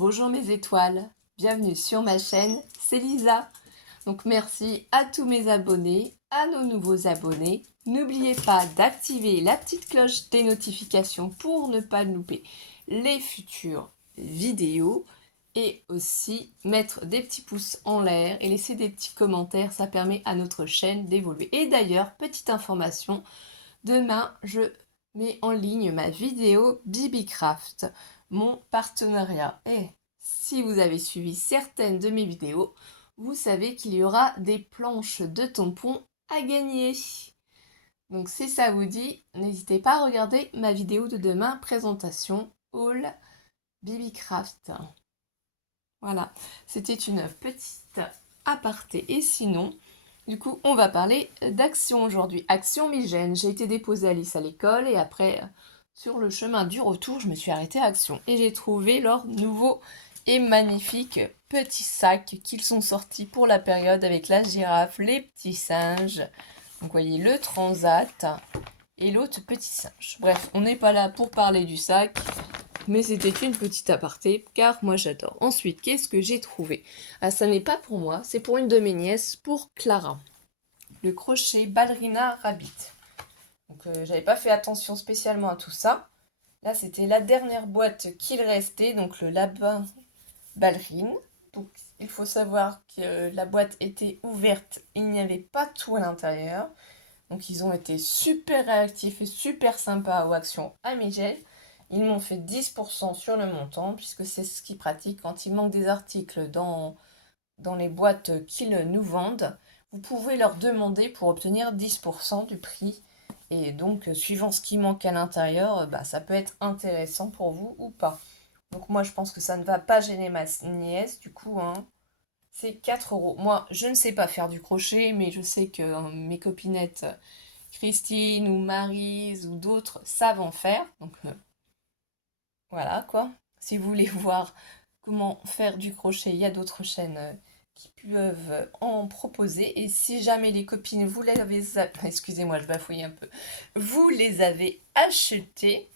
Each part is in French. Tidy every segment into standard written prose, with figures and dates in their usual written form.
Bonjour mes étoiles, bienvenue sur ma chaîne, c'est Lisa. Donc merci à tous mes abonnés, à nos nouveaux abonnés. N'oubliez pas d'activer la petite cloche des notifications pour ne pas louper les futures vidéos. Et aussi mettre des petits pouces en l'air et laisser des petits commentaires, ça permet à notre chaîne d'évoluer. Et d'ailleurs, petite information, demain je mets en ligne ma vidéo BibiCraft, mon partenariat. Et si vous avez suivi certaines de mes vidéos, vous savez qu'il y aura des planches de tampons à gagner. Donc si ça vous dit, n'hésitez pas à regarder ma vidéo de demain, présentation Haul BibiCraft. Voilà, c'était une petite aparté. Et sinon, du coup, on va parler d'action aujourd'hui. Action Mygène. J'ai été déposer Alice à l'école et après, sur le chemin du retour, je me suis arrêtée à Action. Et j'ai trouvé leurs nouveaux et magnifiques petits sacs qu'ils sont sortis pour la période avec la girafe, les petits singes. Donc, vous voyez le transat et l'autre petit singe. Bref, on n'est pas là pour parler du sac. Mais c'était une petite aparté, car moi j'adore. Ensuite, qu'est-ce que j'ai trouvé? Ah, ça n'est pas pour moi, c'est pour une de mes nièces, pour Clara. Le crochet Ballerina Rabbit. Donc j'avais pas fait attention spécialement à tout ça. Là, c'était la dernière boîte qu'il restait, donc le lapin ballerine. Donc il faut savoir que la boîte était ouverte, il n'y avait pas tout à l'intérieur. Donc ils ont été super réactifs et super sympas aux actions Amigel. Ils m'ont fait 10% sur le montant, puisque c'est ce qu'ils pratiquent quand il manque des articles dans les boîtes qu'ils nous vendent. Vous pouvez leur demander pour obtenir 10% du prix. Et donc, suivant ce qui manque à l'intérieur, ça peut être intéressant pour vous ou pas. Donc moi, je pense que ça ne va pas gêner ma nièce, du coup, hein. C'est 4 euros. Moi, je ne sais pas faire du crochet, mais je sais que mes copinettes Christine ou Maryse ou d'autres savent en faire. Donc voilà quoi. Si vous voulez voir comment faire du crochet, il y a d'autres chaînes qui peuvent en proposer. Et si jamais les copines, vous les avez... Excusez-moi, je bafouille un peu. Vous les avez achetées,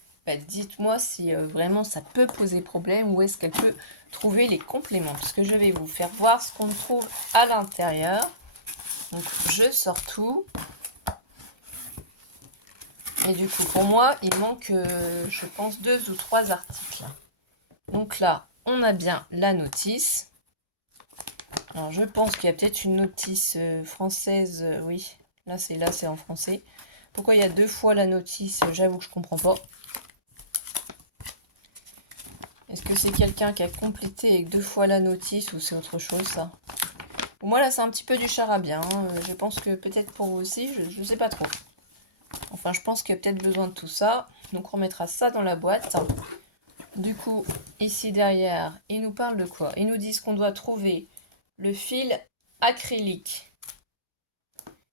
dites-moi si vraiment ça peut poser problème ou est-ce qu'elle peut trouver les compléments. Parce que je vais vous faire voir ce qu'on trouve à l'intérieur. Donc je sors tout. Et du coup, pour moi, il manque, je pense, 2 ou 3 articles. Donc là, on a bien la notice. Alors, je pense qu'il y a peut-être une notice française, oui. Là, c'est en français. Pourquoi il y a 2 fois la notice? J'avoue que je comprends pas. Est-ce que c'est quelqu'un qui a complété avec 2 fois la notice ou c'est autre chose, ça? Pour moi, là, c'est un petit peu du charabia. Hein. Je pense que peut-être pour vous aussi, je ne sais pas trop. Enfin, je pense qu'il y a peut-être besoin de tout ça. Donc, on mettra ça dans la boîte. Du coup, ici derrière, ils nous parlent de quoi? Ils nous disent qu'on doit trouver le fil acrylique.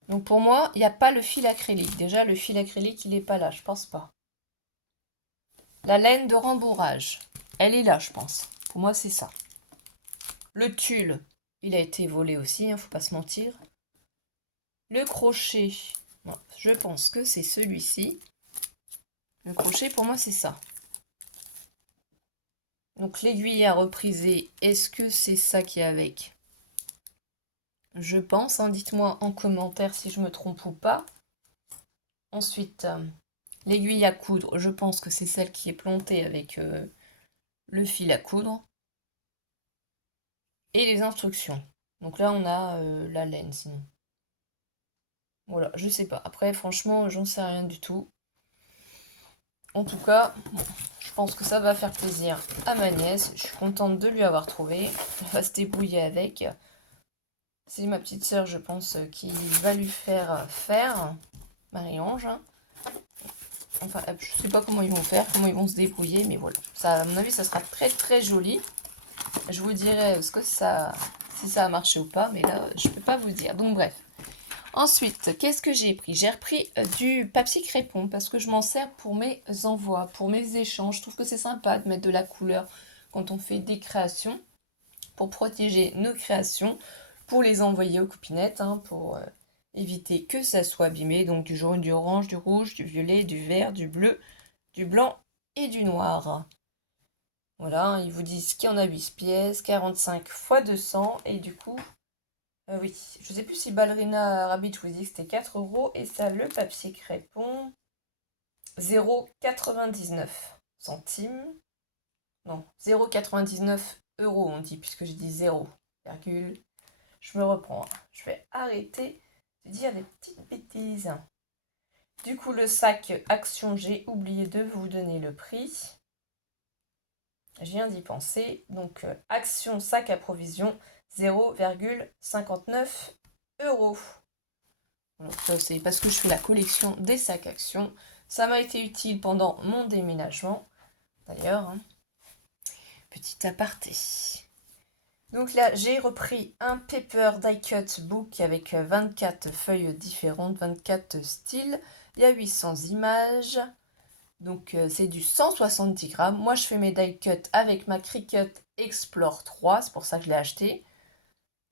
Donc pour moi, il n'y a pas le fil acrylique. Déjà, le fil acrylique, il n'est pas là, je pense pas. La laine de rembourrage, elle est là, je pense. Pour moi, c'est ça. Le tulle, il a été volé aussi, faut pas se mentir. Le crochet, je pense que c'est celui-ci. Le crochet, pour moi, c'est ça. Donc l'aiguille à repriser, est-ce que c'est ça qui est avec? Je pense, hein, dites-moi en commentaire si je me trompe ou pas. Ensuite, l'aiguille à coudre, je pense que c'est celle qui est plantée avec le fil à coudre. Et les instructions. Donc là, on a la laine, sinon. Voilà, je sais pas. Après, franchement, j'en sais rien du tout. En tout cas, je pense que ça va faire plaisir à ma nièce. Je suis contente de lui avoir trouvé. Elle va se débrouiller avec. C'est ma petite sœur, je pense, qui va lui faire faire. Marie-Ange. Enfin, je sais pas comment ils vont faire, comment ils vont se débrouiller, mais voilà. Ça, à mon avis, ça sera très très joli. Je vous dirai si ça a marché ou pas, mais là, je peux pas vous dire. Donc bref. Ensuite, qu'est-ce que j'ai pris? J'ai repris du papier crépon parce que je m'en sers pour mes envois, pour mes échanges. Je trouve que c'est sympa de mettre de la couleur quand on fait des créations pour protéger nos créations, pour les envoyer aux copinettes, hein, pour éviter que ça soit abîmé. Donc du jaune, du orange, du rouge, du violet, du vert, du bleu, du blanc et du noir. Voilà, ils vous disent qu'il y en a 8 pièces, 45 x 200, et du coup, oui, je sais plus si Ballerina Rabbit, je vous dis que c'était 4 euros, et ça, le papier crépon, 0,99 centimes. Non, 0,99 euros, on dit, puisque j'ai dit 0, virgule. Je me reprends, hein. Je vais arrêter de dire des petites bêtises. Du coup, le sac Action, j'ai oublié de vous donner le prix. Je viens d'y penser. Donc, Action sac à provision, 0,59 euros. Donc, ça, c'est parce que je fais la collection des sacs Action. Ça m'a été utile pendant mon déménagement. D'ailleurs, hein. Petit aparté. Donc là, j'ai repris un paper die cut book avec 24 feuilles différentes, 24 styles. Il y a 800 images. Donc c'est du 170 grammes. Moi, je fais mes die cut avec ma Cricut Explore 3. C'est pour ça que je l'ai acheté.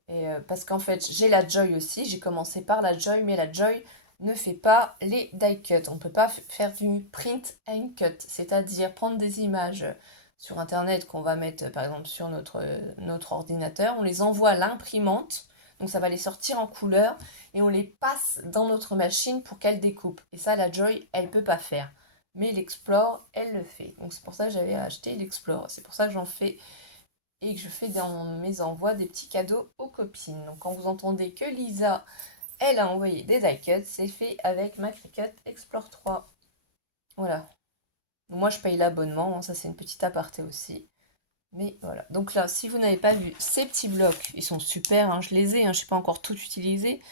Et parce qu'en fait, j'ai la Joy aussi. J'ai commencé par la Joy, mais la Joy ne fait pas les die cut. On ne peut pas faire du print and cut, c'est-à-dire prendre des images sur internet qu'on va mettre par exemple sur notre ordinateur, on les envoie à l'imprimante, donc ça va les sortir en couleur et on les passe dans notre machine pour qu'elle découpe. Et ça, la Joy, elle peut pas faire. Mais l'Explore, elle le fait. Donc c'est pour ça que j'avais acheté l'Explore. C'est pour ça que j'en fais et que je fais dans mes envois des petits cadeaux aux copines. Donc quand vous entendez que Lisa, elle a envoyé des die cuts, c'est fait avec ma Cricut Explore 3. Voilà. Moi, je paye l'abonnement, hein, ça c'est une petite aparté aussi. Mais voilà. Donc là, si vous n'avez pas vu ces petits blocs, ils sont super, hein, je les ai, hein, je n'ai pas encore tout utilisé.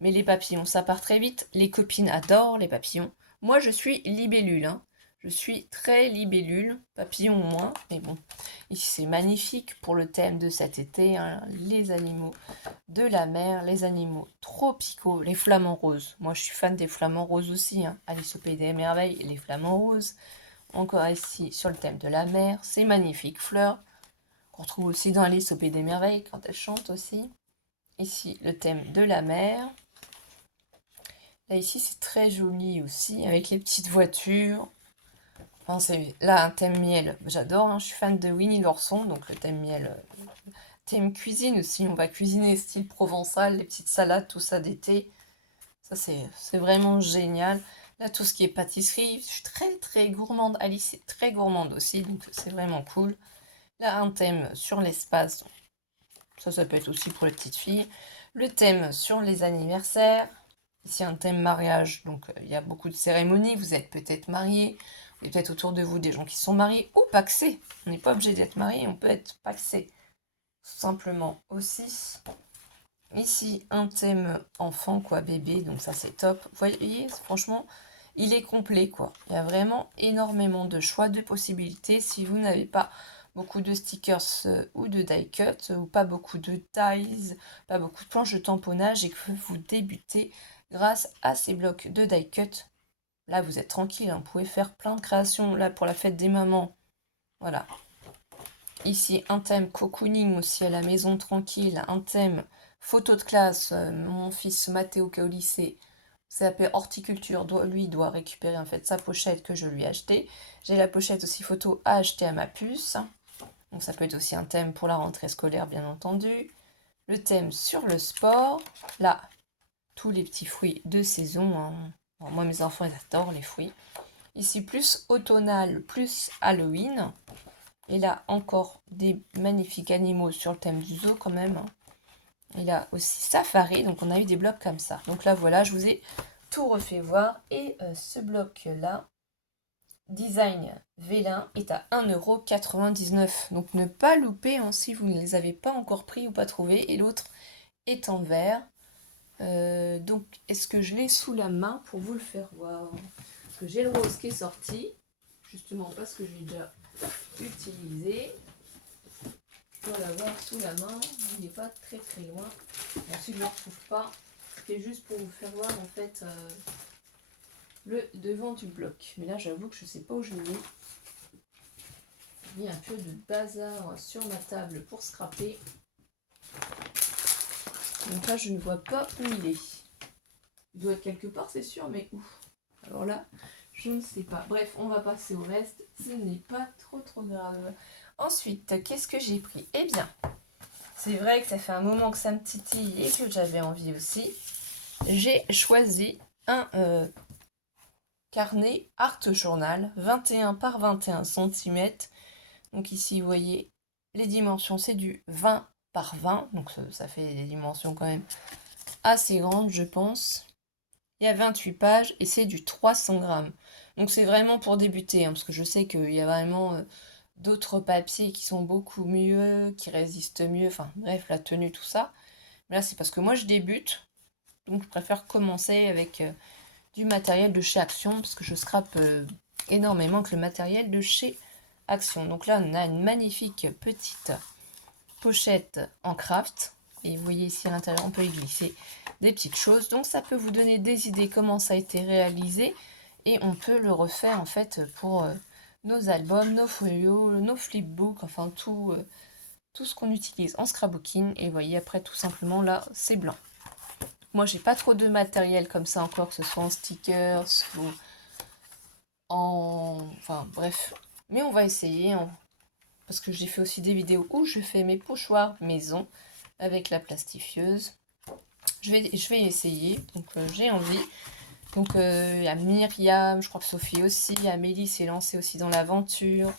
Mais les papillons, ça part très vite. Les copines adorent les papillons. Moi, je suis libellule, hein. Je suis très libellule, papillon moins, mais bon. Ici, c'est magnifique pour le thème de cet été, hein, les animaux de la mer, les animaux tropicaux, les flamants roses. Moi, je suis fan des flamants roses aussi, hein. Alice au Pays des Merveilles, les flamants roses. Encore ici, sur le thème de la mer, ces magnifiques fleurs qu'on retrouve aussi dans Alice au Pays des Merveilles quand elle chante aussi. Ici, le thème de la mer. Là, ici, c'est très joli aussi, avec les petites voitures. Enfin, c'est là un thème miel. J'adore, hein, je suis fan de Winnie l'ourson, donc le thème miel. Thème cuisine aussi, on va cuisiner style provençal, les petites salades, tout ça d'été. Ça, c'est vraiment génial. Là, tout ce qui est pâtisserie, je suis très très gourmande. Alice est très gourmande aussi, donc c'est vraiment cool. Là, un thème sur l'espace. Ça peut être aussi pour les petites filles. Le thème sur les anniversaires. Ici, un thème mariage. Donc, il y a beaucoup de cérémonies. Vous êtes peut-être mariés. Vous avez peut-être autour de vous des gens qui sont mariés ou pacsés. On n'est pas obligé d'être marié. On peut être pacsé. Tout simplement aussi. Ici, un thème enfant, quoi, bébé. Donc, ça, c'est top. Vous voyez, franchement, il est complet, quoi. Il y a vraiment énormément de choix, de possibilités. Si vous n'avez pas beaucoup de stickers ou de die cut, ou pas beaucoup de ties, pas beaucoup de planches de tamponnage et que vous débutez grâce à ces blocs de die cut, là vous êtes tranquille, hein, vous pouvez faire plein de créations. Là pour la fête des mamans, voilà. Ici un thème cocooning aussi à la maison tranquille, un thème photo de classe, mon fils Mathéo qui est au lycée, CAP horticulture, lui doit récupérer en fait sa pochette que je lui ai achetée. J'ai la pochette aussi photo à acheter à ma puce. Donc ça peut être aussi un thème pour la rentrée scolaire, bien entendu. Le thème sur le sport. Là, tous les petits fruits de saison, hein. Bon, moi, mes enfants, ils adorent les fruits. Ici, plus automnal, plus Halloween. Et là, encore des magnifiques animaux sur le thème du zoo quand même, hein. Et là aussi, safari. Donc, on a eu des blocs comme ça. Donc là, voilà, je vous ai tout refait voir. Et ce bloc-là, Design Vélin est à 1,99 €. Donc ne pas louper, hein, si vous ne les avez pas encore pris ou pas trouvés. Et l'autre est en vert. Donc est-ce que je l'ai sous la main pour vous le faire voir? Parce que j'ai le rose qui est sorti. Justement parce que j'ai déjà utilisé. Je dois l'avoir sous la main. Il n'est pas très très loin. Bon, si je ne le retrouve pas, c'est juste pour vous faire voir en fait le devant du bloc. Mais là, j'avoue que je ne sais pas où je l'ai. J'ai mis un peu de bazar sur ma table pour scraper. Donc là, je ne vois pas où il est. Il doit être quelque part, c'est sûr, mais où? Alors là, Je ne sais pas. Bref, on va passer au reste. Ce n'est pas trop grave. Ensuite, qu'est-ce que j'ai pris? Eh bien, c'est vrai que ça fait un moment que ça me titille et que j'avais envie aussi. J'ai choisi un carnet Art Journal 21 par 21 cm. Donc ici, vous voyez, les dimensions, c'est du 20 par 20. Donc ça fait des dimensions quand même assez grandes, je pense. Il y a 28 pages et c'est du 300 grammes. Donc c'est vraiment pour débuter, hein, parce que je sais qu'il y a vraiment d'autres papiers qui sont beaucoup mieux, qui résistent mieux, enfin bref, la tenue, tout ça. Mais là, c'est parce que moi, je débute, donc je préfère commencer avec du matériel de chez Action, parce que je scrape énormément que le matériel de chez Action. Donc là, on a une magnifique petite pochette en craft. Et vous voyez ici à l'intérieur, on peut y glisser des petites choses. Donc ça peut vous donner des idées comment ça a été réalisé. Et on peut le refaire en fait pour nos albums, nos folios, nos flipbooks, enfin tout ce qu'on utilise en scrapbooking. Et vous voyez après tout simplement là, c'est blanc. Moi j'ai pas trop de matériel comme ça encore, que ce soit en stickers ou en... Enfin bref. Mais on va essayer. Parce que j'ai fait aussi des vidéos où je fais mes pochoirs maison avec la plastifieuse. Je vais essayer, donc j'ai envie. Donc il y a Myriam, je crois que Sophie aussi, Amélie s'est lancée aussi dans l'aventure.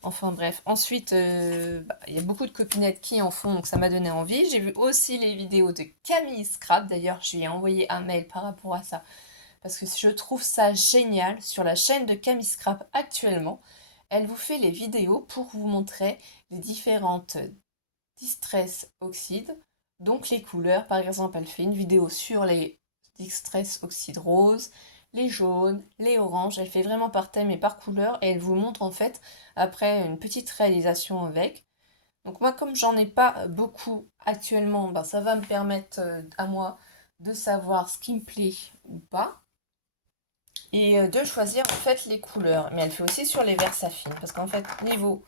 Enfin bref, ensuite il y a beaucoup de copinettes qui en font, donc ça m'a donné envie. J'ai vu aussi les vidéos de Camille Scrap, d'ailleurs je lui ai envoyé un mail par rapport à ça. Parce que je trouve ça génial sur la chaîne de Camille Scrap actuellement. Elle vous fait les vidéos pour vous montrer les différentes distress oxydes, donc les couleurs. Par exemple, elle fait une vidéo sur les distress oxydes roses, les jaunes, les oranges. Elle fait vraiment par thème et par couleur et elle vous montre en fait après une petite réalisation avec. Donc moi, comme j'en ai pas beaucoup actuellement, ben, ça va me permettre à moi de savoir ce qui me plaît ou pas et de choisir en fait les couleurs. Mais elle fait aussi sur les Versafine parce qu'en fait niveau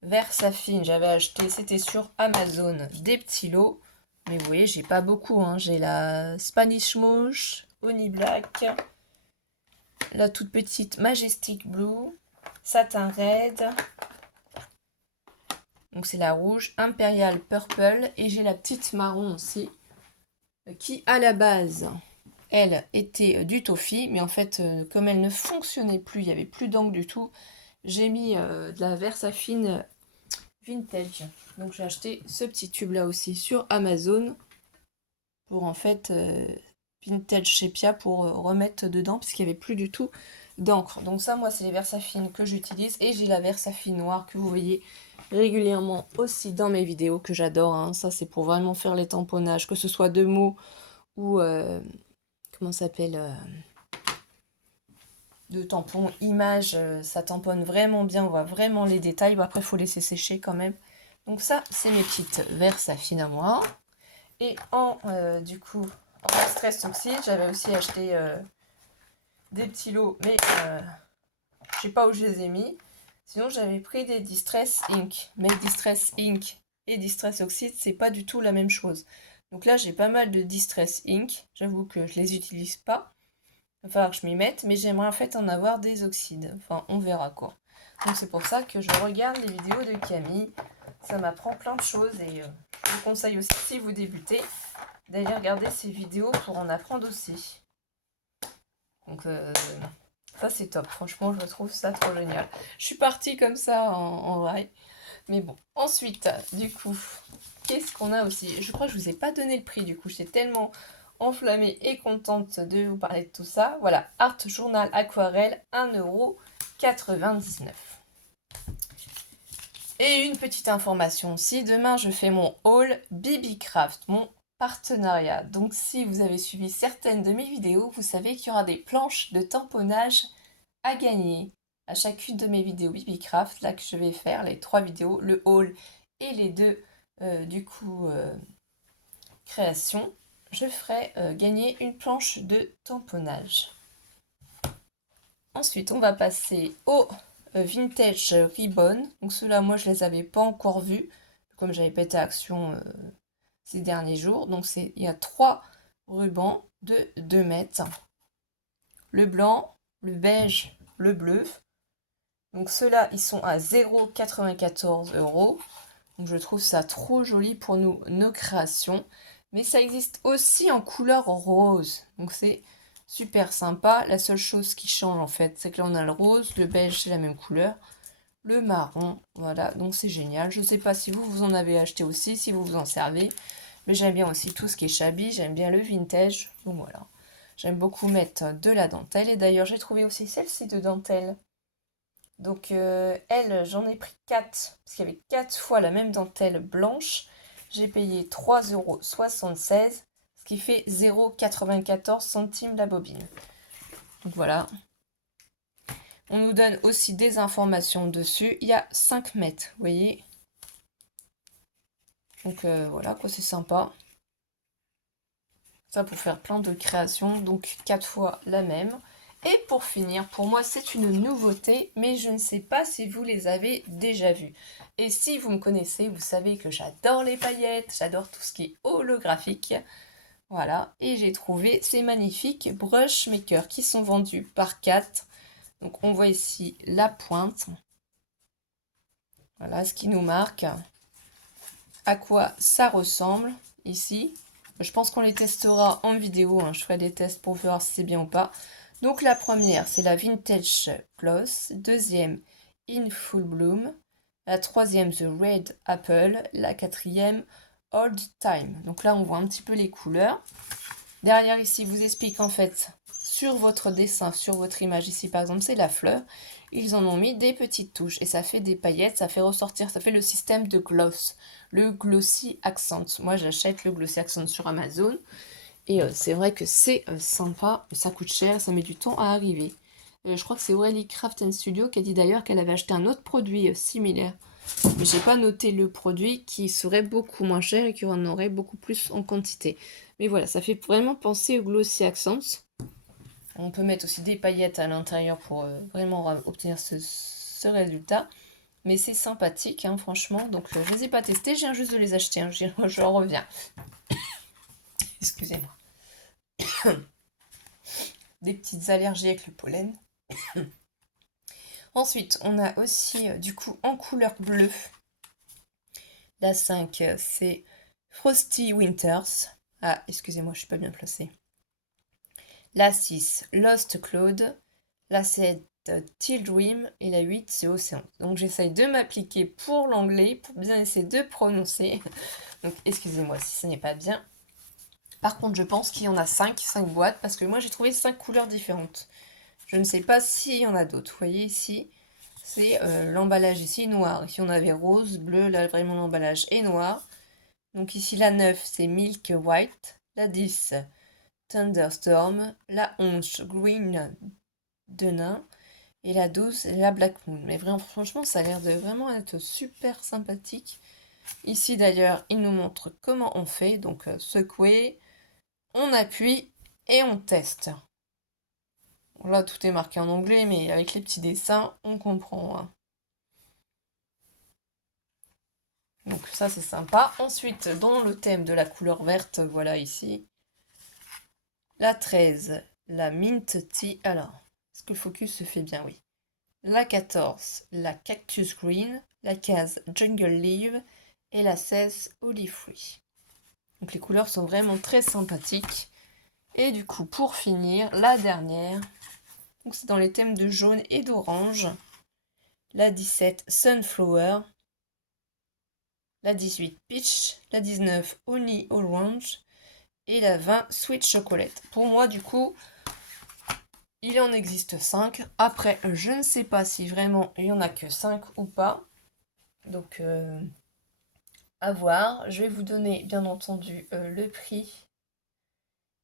Versafine j'avais acheté, c'était sur Amazon, des petits lots. Mais vous voyez, j'ai pas beaucoup, hein. J'ai la Spanish Mouche, Honey Black, la toute petite Majestic Blue, Satin Red, donc c'est la rouge, Imperial Purple, et j'ai la petite marron aussi, qui à la base elle était du toffee, mais en fait, comme elle ne fonctionnait plus, il n'y avait plus d'encre du tout, j'ai mis de la Versafine vintage. Donc j'ai acheté ce petit tube là aussi sur Amazon pour en fait vintage Sepia pour remettre dedans parce qu'il n'y avait plus du tout d'encre. Donc ça, moi, c'est les Versafine que j'utilise et j'ai la Versafine noire que vous voyez régulièrement aussi dans mes vidéos que j'adore, hein. Ça, c'est pour vraiment faire les tamponnages, que ce soit de mots ou comment ça s'appelle de tampons, images, ça tamponne vraiment bien, on voit vraiment les détails. Bon, après, il faut laisser sécher quand même. Donc ça, c'est mes petites Versafine à moi. Et du coup, en stress oxyde, j'avais aussi acheté des petits lots, mais je sais pas où je les ai mis. Sinon, j'avais pris des Distress Ink. Mais Distress Ink et Distress Oxide, c'est pas du tout la même chose. Donc là, j'ai pas mal de Distress Ink. J'avoue que je les utilise pas. Il va falloir que je m'y mette, mais j'aimerais en fait en avoir des oxydes. Enfin, on verra quoi. Donc c'est pour ça que je regarde les vidéos de Camille. Ça m'apprend plein de choses et je vous conseille aussi, si vous débutez, d'aller regarder ces vidéos pour en apprendre aussi. Donc ça c'est top, franchement je trouve ça trop génial. Je suis partie comme ça en vrai. Mais bon, ensuite, du coup, qu'est-ce qu'on a aussi? Je crois que je vous ai pas donné le prix du coup, j'étais tellement enflammée et contente de vous parler de tout ça. Voilà, Art Journal Aquarelle, 1,99 €. Et une petite information aussi, demain je fais mon haul BB-Craft, mon partenariat. Donc si vous avez suivi certaines de mes vidéos, vous savez qu'il y aura des planches de tamponnage à gagner à chacune de mes vidéos BB-Craft, là que je vais faire, les 3 vidéos, le haul et les 2 création. Je ferai gagner une planche de tamponnage. Ensuite, on va passer au Vintage Ribbon. Donc ceux-là, moi, je les avais pas encore vus, comme j'avais pas été à Action ces derniers jours. Donc il y a 3 rubans de 2 mètres. Le blanc, le beige, le bleu. Donc ceux-là, ils sont à 0,94 €. Donc je trouve ça trop joli pour nos créations. Mais ça existe aussi en couleur rose. Donc c'est super sympa. La seule chose qui change en fait, c'est que là on a le rose, le beige c'est la même couleur, le marron, voilà, donc c'est génial. Je ne sais pas si vous en avez acheté aussi, si vous vous en servez. Mais j'aime bien aussi tout ce qui est shabby, j'aime bien le vintage. Donc voilà, j'aime beaucoup mettre de la dentelle. Et d'ailleurs j'ai trouvé aussi celle-ci de dentelle. Donc elle, j'en ai pris 4, parce qu'il y avait 4 fois la même dentelle blanche. J'ai payé 3,76 €, ce qui fait 0,94 centimes la bobine. Donc voilà. On nous donne aussi des informations dessus. Il y a 5 mètres, vous voyez. Donc voilà, quoi, c'est sympa. Ça pour faire plein de créations, donc 4 fois la même. Et pour finir, pour moi c'est une nouveauté, mais je ne sais pas si vous les avez déjà vues. Et si vous me connaissez, vous savez que j'adore les paillettes, j'adore tout ce qui est holographique. Voilà, et j'ai trouvé ces magnifiques brush makers qui sont vendus par 4. Donc on voit ici la pointe. Voilà ce qui nous marque. À quoi ça ressemble ici. Je pense qu'on les testera en vidéo, hein. Je ferai des tests pour voir si c'est bien ou pas. Donc la première, c'est la Vintage Gloss. Deuxième, In Full Bloom. La troisième, The Red Apple. La quatrième, Old Time. Donc là, on voit un petit peu les couleurs. Derrière ici, vous explique en fait sur votre dessin, sur votre image ici par exemple, c'est la fleur. Ils en ont mis des petites touches et ça fait des paillettes, ça fait ressortir, ça fait le système de gloss, le Glossy Accent. Moi j'achète le Glossy Accent sur Amazon et c'est vrai que c'est sympa, ça coûte cher, ça met du temps à arriver. Je crois que c'est Aurélie Craft Studio qui a dit d'ailleurs qu'elle avait acheté un autre produit similaire. Mais j'ai pas noté le produit qui serait beaucoup moins cher et qui en aurait beaucoup plus en quantité. Mais voilà, ça fait vraiment penser au Glossy Accents. On peut mettre aussi des paillettes à l'intérieur pour vraiment obtenir ce résultat. Mais c'est sympathique, hein, franchement. Donc je ne les ai pas testés, je viens juste de les acheter. Hein, j'en reviens. Excusez-moi. Des petites allergies avec le pollen. Ensuite, on a aussi, du coup, en couleur bleue. La 5, c'est Frosty Winters. Ah, excusez-moi, je suis pas bien placée. La 6, Lost Cloud. La 7, Teal Dream. Et la 8, c'est Océan. Donc j'essaye de m'appliquer pour l'anglais, pour bien essayer de prononcer. Donc excusez-moi si ce n'est pas bien. Par contre, je pense qu'il y en a 5 boîtes, parce que moi j'ai trouvé 5 couleurs différentes. Je ne sais pas s'il y en a d'autres. Vous voyez ici, c'est l'emballage ici noir. Ici on avait rose, bleu, là vraiment l'emballage est noir. Donc ici la 9 c'est Milk White, la 10 Thunderstorm, la 11 Green Denain et la 12 la Black Moon. Mais vraiment franchement ça a l'air de vraiment être super sympathique. Ici d'ailleurs il nous montre comment on fait. Donc secouer, on appuie et on teste. Là tout est marqué en anglais mais avec les petits dessins on comprend. Hein. Donc ça c'est sympa. Ensuite dans le thème de la couleur verte, voilà ici. La 13, la Mint Tea. Alors, est-ce que le focus se fait bien? Oui. La 14, la Cactus Green. La 15, Jungle Leaf. Et la 16, Olive Fruit. Donc les couleurs sont vraiment très sympathiques. Et du coup, pour finir, la dernière. Donc c'est dans les thèmes de jaune et d'orange. La 17, Sunflower. La 18, Peach. La 19, Honey Orange. Et la 20, Sweet Chocolate. Pour moi, du coup, il en existe 5. Après, je ne sais pas si vraiment il n'y en a que 5 ou pas. Donc, à voir. Je vais vous donner, bien entendu, le prix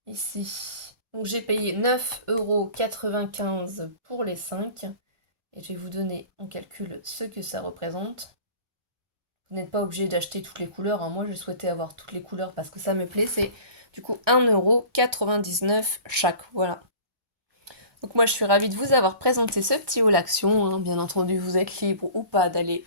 ici. Donc, j'ai payé 9,95 € pour les 5. Et je vais vous donner en calcul ce que ça représente. Vous n'êtes pas obligé d'acheter toutes les couleurs. Hein. Moi, je souhaitais avoir toutes les couleurs parce que ça me plaît. C'est du coup 1,99 € chaque. Voilà. Donc moi je suis ravie de vous avoir présenté ce petit haul action. Hein. Bien entendu, vous êtes libre ou pas d'aller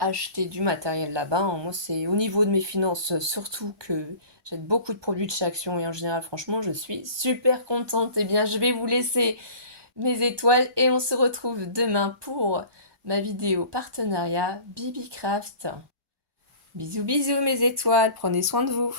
acheter du matériel là-bas. Hein. Moi c'est au niveau de mes finances surtout que j'ai beaucoup de produits de chez Action et en général franchement je suis super contente. Eh bien je vais vous laisser mes étoiles et on se retrouve demain pour ma vidéo partenariat Bibi Craft. Bisous bisous mes étoiles, prenez soin de vous.